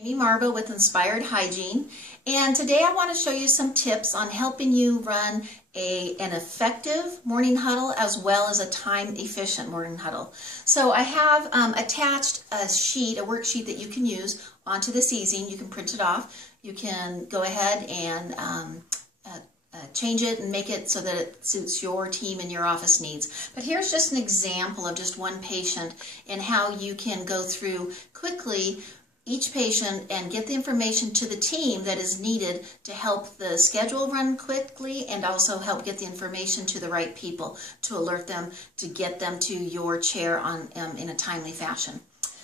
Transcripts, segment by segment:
Amy Marbo with Inspired Hygiene, and today I want to show you some tips on helping you run an effective morning huddle as well as a time-efficient morning huddle. So I have attached a worksheet that you can use onto this easing. You can print it off. You can go ahead and change it and make it so that it suits your team and your office needs. But here's just an example of just one patient and how you can go through quickly each patient and get the information to the team that is needed to help the schedule run quickly and also help get the information to the right people to alert them to get them to your chair in a timely fashion.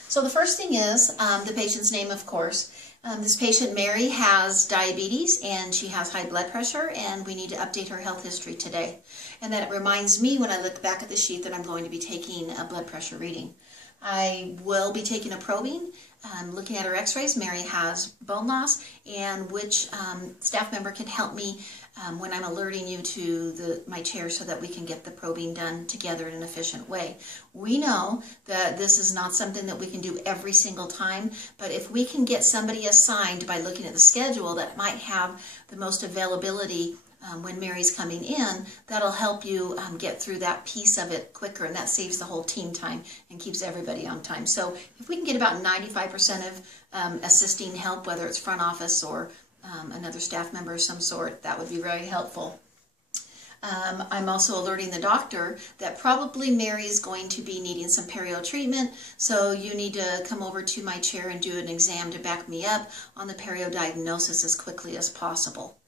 So the first thing is the patient's name, of course. This patient, Mary, has diabetes and she has high blood pressure, and we need to update her health history today. And then it reminds me when I look back at the sheet that I'm going to be taking a blood pressure reading. I will be taking a probing, looking at her x-rays. Mary has bone loss, and which staff member can help me when I'm alerting you to my chair so that we can get the probing done together in an efficient way. We know that this is not something that we can do every single time, but if we can get somebody assigned by looking at the schedule that might have the most availability when Mary's coming in, that'll help you get through that piece of it quicker, and that saves the whole team time and keeps everybody on time. So if we can get about 95% of assisting help, whether it's front office or another staff member of some sort, that would be very helpful. I'm also alerting the doctor that probably Mary is going to be needing some perio treatment, so you need to come over to my chair and do an exam to back me up on the perio diagnosis as quickly as possible.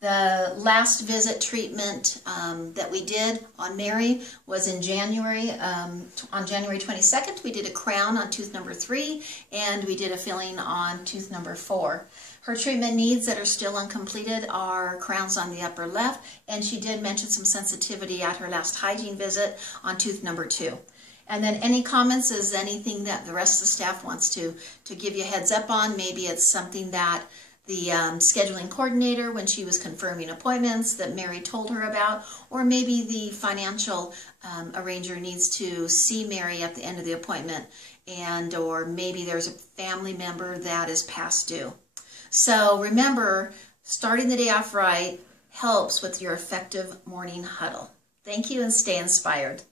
The last visit treatment that we did on Mary was in January. On January 22nd, we did a crown on tooth number 3, and we did a filling on tooth number 4. Her treatment needs that are still uncompleted are crowns on the upper left, and she did mention some sensitivity at her last hygiene visit on tooth number 2. And then any comments is anything that the rest of the staff wants to give you a heads up on. Maybe it's something that the scheduling coordinator, when she was confirming appointments, that Mary told her about, or maybe the financial arranger needs to see Mary at the end of the appointment, or maybe there's a family member that is past due. So remember, starting the day off right helps with your effective morning huddle. Thank you, and stay inspired.